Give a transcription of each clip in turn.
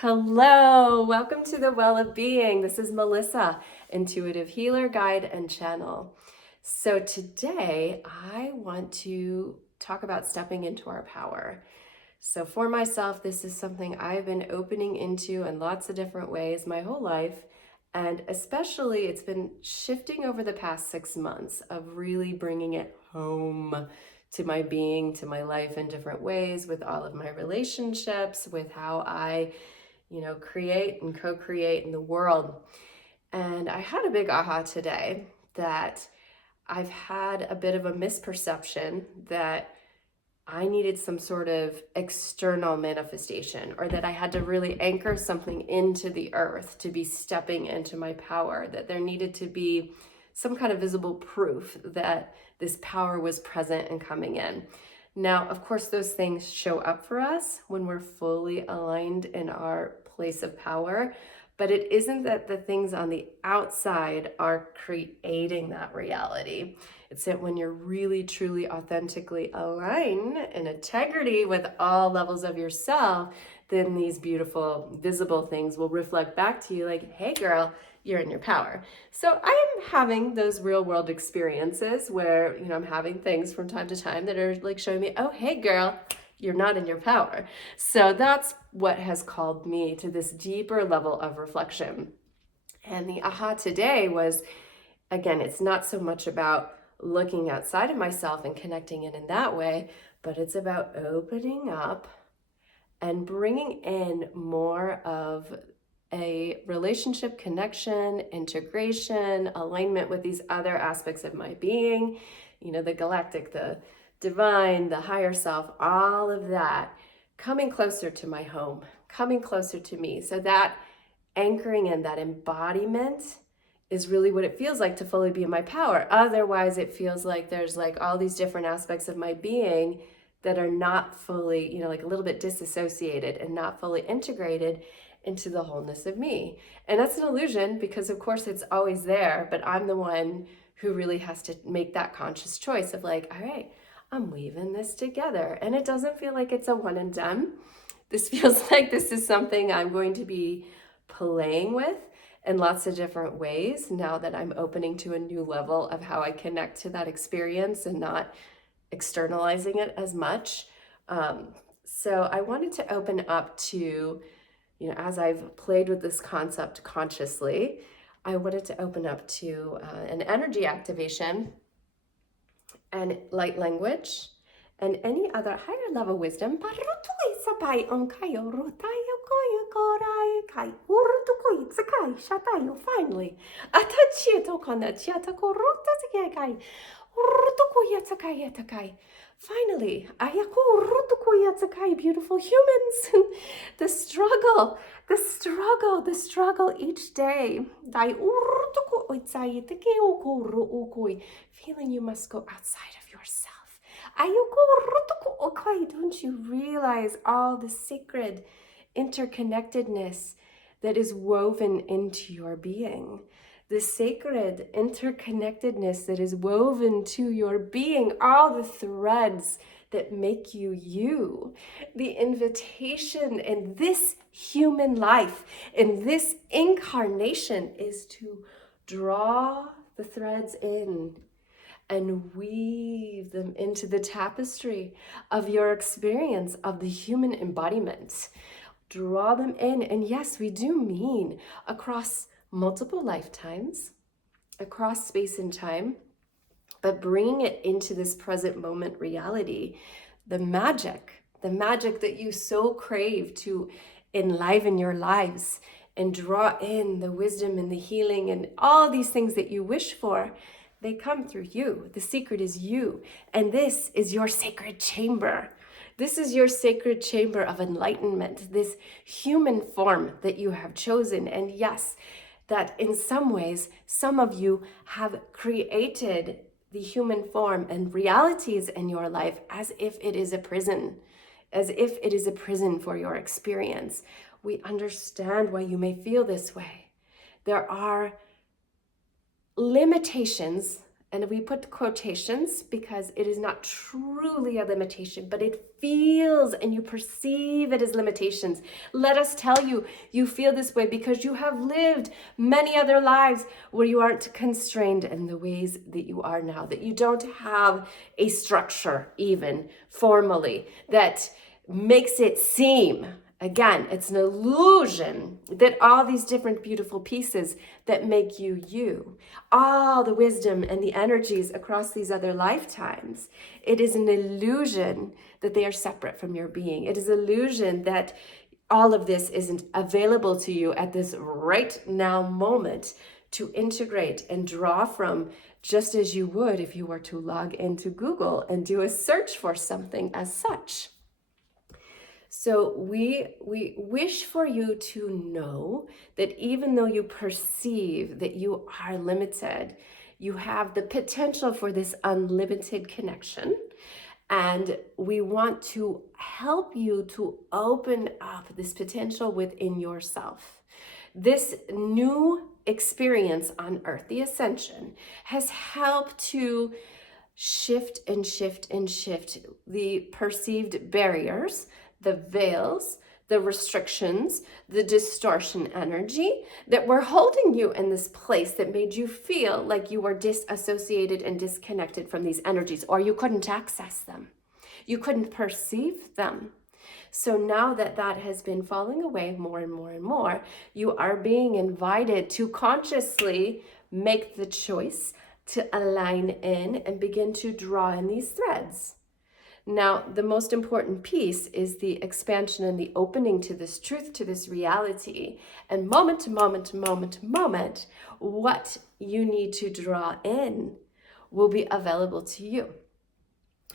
Hello, welcome to the Well of Being. This is Melissa, intuitive healer, guide, and channel. So today I want to talk about stepping into our power. So for myself, this is something I've been opening into in lots of different ways my whole life. And especially it's been shifting over the past 6 months of really bringing it home to my being, to my life in different ways with all of my relationships, with how I create and co-create in the world. And I had a big aha today that I've had a bit of a misperception that I needed some sort of external manifestation, or that I had to really anchor something into the earth to be stepping into my power, that there needed to be some kind of visible proof that this power was present and coming in. Now, of course, those things show up for us when we're fully aligned in our place of power, but it isn't that the things on the outside are creating that reality. It's that when you're really, truly, authentically aligned in integrity with all levels of yourself, then these beautiful, visible things will reflect back to you like, hey, girl, you're in your power. So I'm having those real world experiences where, I'm having things from time to time that are like showing me, oh, hey, girl, you're not in your power. So that's what has called me to this deeper level of reflection. And the aha today was, again, it's not so much about looking outside of myself and connecting it in that way, but it's about opening up and bringing in more of a relationship, connection, integration, alignment with these other aspects of my being, the galactic, the divine, the higher self, all of that coming closer to my home, coming closer to me. So that anchoring in that embodiment is really what it feels like to fully be in my power. Otherwise, it feels like there's like all these different aspects of my being that are not fully, like a little bit disassociated and not fully integrated into the wholeness of me. And that's an illusion because of course it's always there, but I'm the one who really has to make that conscious choice of like, all right, I'm weaving this together. And it doesn't feel like it's a one and done. This feels like this is something I'm going to be playing with in lots of different ways now that I'm opening to a new level of how I connect to that experience and not externalizing it as much. So I wanted to open up to, as I've played with this concept consciously, I wanted to open up to an energy activation and light language and any other higher level wisdom. Finally, finally, beautiful humans. The struggle each day. Feeling you must go outside of yourself. Don't you realize all the sacred interconnectedness that is woven into your being? The sacred interconnectedness that is woven to your being, all the threads that make you you. The invitation in this human life, in this incarnation, is to draw the threads in and weave them into the tapestry of your experience of the human embodiment. Draw them in, and yes, we do mean across multiple lifetimes, across space and time, but bringing it into this present moment reality, the magic that you so crave to enliven your lives and draw in the wisdom and the healing and all these things that you wish for, they come through you. The secret is you, and this is your sacred chamber. This is your sacred chamber of enlightenment, this human form that you have chosen. And yes, that in some ways, some of you have created the human form and realities in your life as if it is a prison, for your experience. We understand why you may feel this way. There are limitations And we put quotations because it is not truly a limitation, but it feels and you perceive it as limitations. Let us tell you, you feel this way because you have lived many other lives where you aren't constrained in the ways that you are now, that you don't have a structure, even formally, that makes it seem, again, it's an illusion that all these different beautiful pieces that make you you, all the wisdom and the energies across these other lifetimes, it is an illusion that they are separate from your being. It is an illusion that all of this isn't available to you at this right now moment to integrate and draw from, just as you would if you were to log into Google and do a search for something as such. So we wish for you to know that even though you perceive that you are limited, you have the potential for this unlimited connection. And we want to help you to open up this potential within yourself. This new experience on earth, the ascension, has helped to shift and shift and shift the perceived barriers, the veils, the restrictions, the distortion energy that were holding you in this place that made you feel like you were disassociated and disconnected from these energies, or you couldn't access them. You couldn't perceive them. So now that that has been falling away more and more and more, you are being invited to consciously make the choice to align in and begin to draw in these threads. Now, the most important piece is the expansion and the opening to this truth, to this reality. And moment to moment to moment to moment, what you need to draw in will be available to you.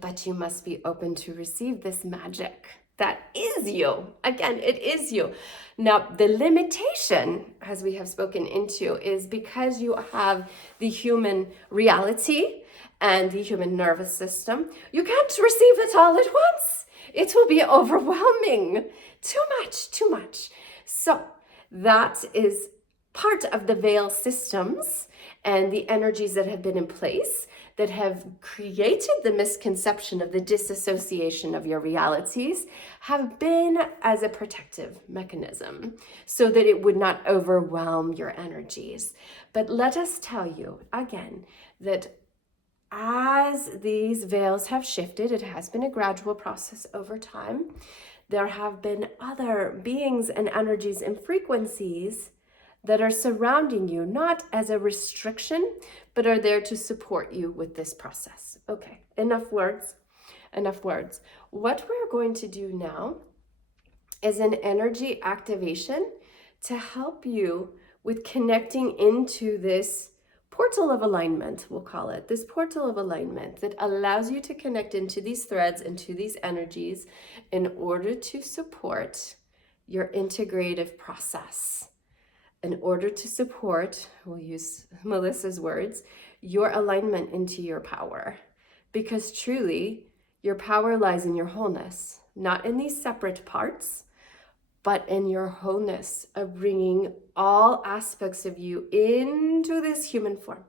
But you must be open to receive this magic that is you. Again, it is you. Now, the limitation, as we have spoken into, is because you have the human reality and the human nervous system, you can't receive it all at once. It will be overwhelming. Too much, too much. So that is part of the veil systems and the energies that have been in place that have created the misconception of the disassociation of your realities have been as a protective mechanism so that it would not overwhelm your energies. But let us tell you again that as these veils have shifted, it has been a gradual process over time. There have been other beings and energies and frequencies that are surrounding you, not as a restriction, but are there to support you with this process. Okay, enough words, enough words. What we're going to do now is an energy activation to help you with connecting into this portal of alignment, we'll call it, this portal of alignment that allows you to connect into these threads, into these energies in order to support your integrative process. In order to support, we'll use Melissa's words, your alignment into your power. Because truly, your power lies in your wholeness, not in these separate parts, but in your wholeness of bringing all aspects of you into this human form.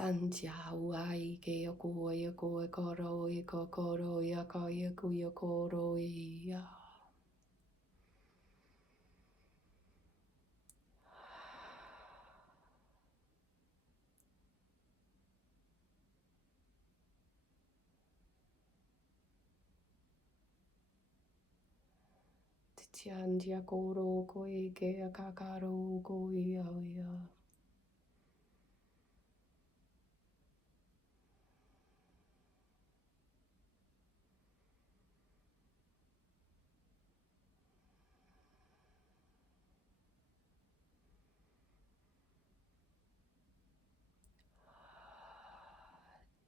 Santia uai keoko e ko e koro e ko koro e ka e ku e koro e ya. Titiandia koro ko e ke a kakaro ko e a ya.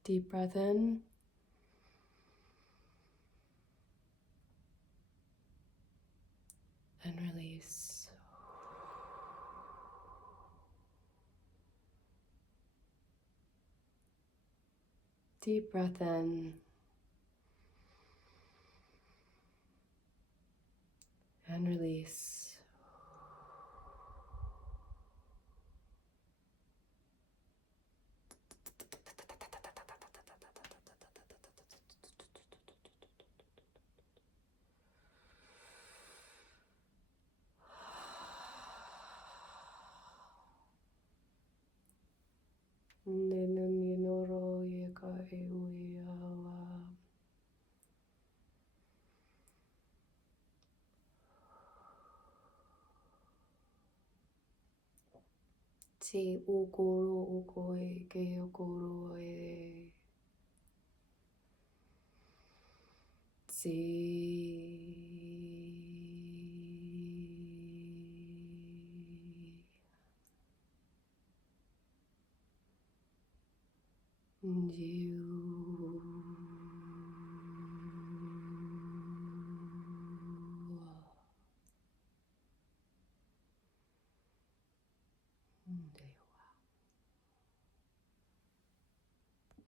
Deep breath in. And release. Deep breath in. And release. Te ukoro ukoe ke okoro e. Te